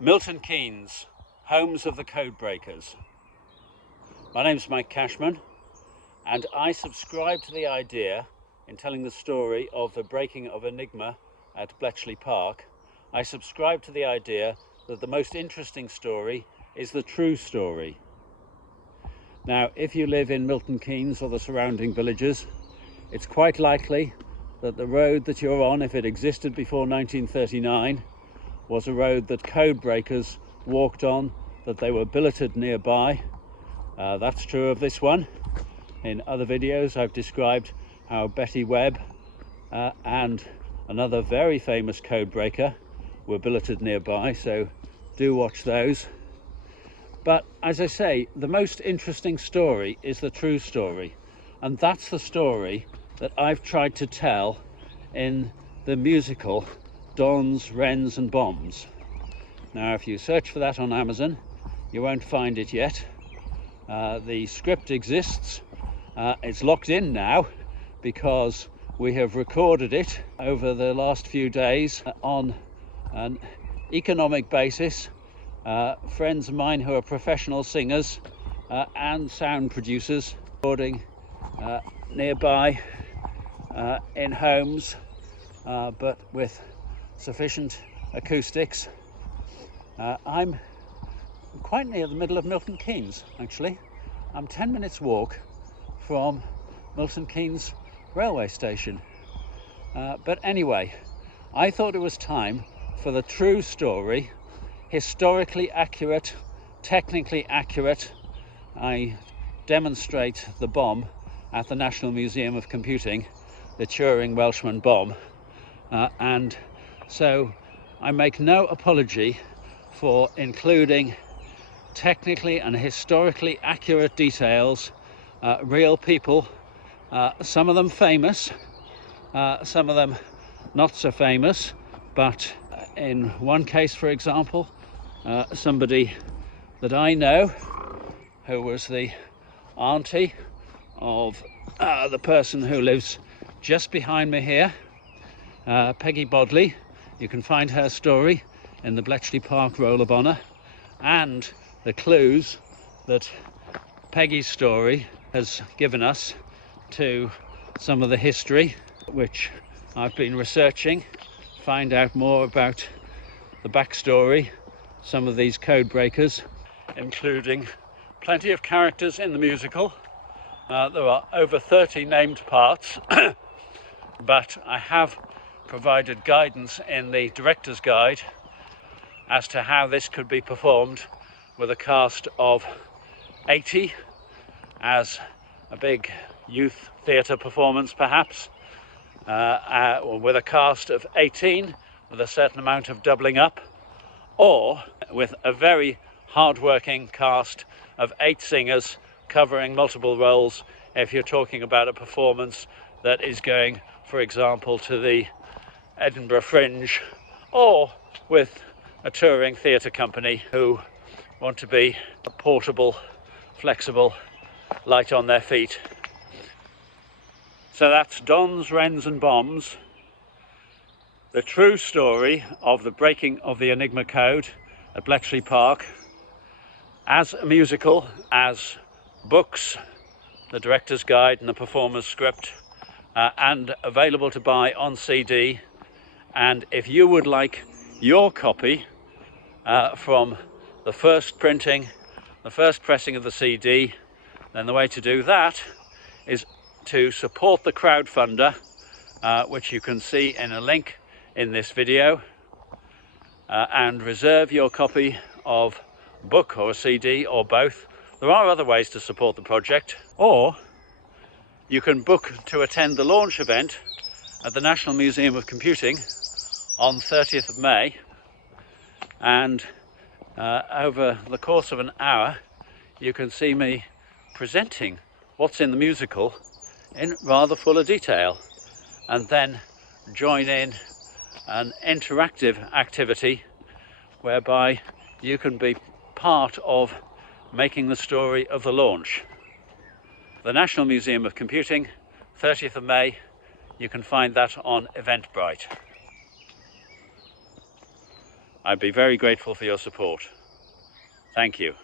Milton Keynes, homes of the code breakers. My name's Mike Cashman, and I subscribe to the idea, in telling the story of the breaking of Enigma at Bletchley Park, I subscribe to the idea that the most interesting story is the true story. Now, if you live in Milton Keynes or the surrounding villages, it's quite likely that the road that you're on, if it existed before 1939, was a road that code breakers walked on, that they were billeted nearby. That's true of this one. In other videos I've described how Betty Webb and another very famous code breaker were billeted nearby, so do watch those. But as I say, the most interesting story is the true story, and that's the story that I've tried to tell in the musical Dons, Wrens and Bombs. Now, if you search for that on Amazon, you won't find it yet. The script exists. It's locked in now because we have recorded it over the last few days on an economic basis. Friends of mine who are professional singers and sound producers recording nearby in homes, but with sufficient acoustics. I'm quite near the middle of Milton Keynes, actually. I'm 10 minutes walk from Milton Keynes railway station. But anyway, I thought it was time for the true story, historically accurate, technically accurate. I demonstrate the bomb at the National Museum of Computing, the Turing Welshman bomb, and so I make no apology for including technically and historically accurate details, real people, some of them famous, some of them not so famous, but in one case, for example, somebody that I know who was the auntie of the person who lives just behind me here, Peggy Bodley. You can find her story in the Bletchley Park Roll of Honour, and the clues that Peggy's story has given us to some of the history which I've been researching, find out more about the backstory, some of these code breakers, including plenty of characters in the musical. There are over 30 named parts, but I have provided guidance in the director's guide as to how this could be performed with a cast of 80 as a big youth theatre performance, perhaps, or with a cast of 18 with a certain amount of doubling up, or with a very hard-working cast of 8 singers covering multiple roles if you're talking about a performance that is going, for example, to the Edinburgh Fringe, or with a touring theatre company who want to be portable, flexible, light on their feet. So that's Dons, Wrens and Bombs, the true story of the breaking of the Enigma code at Bletchley Park, as a musical, as books, the director's guide and the performer's script, and available to buy on CD. And if you would like your copy from the first printing, the first pressing of the CD, then the way to do that is to support the crowdfunder, which you can see in a link in this video, and reserve your copy of book or a CD or both. There are other ways to support the project, or you can book to attend the launch event at the National Museum of Computing on 30th of May, and over the course of an hour you can see me presenting what's in the musical in rather fuller detail, and then join in an interactive activity whereby you can be part of making the story of the launch. The National Museum of Computing, 30th of May. You can find that on Eventbrite. I'd be very grateful for your support. Thank you.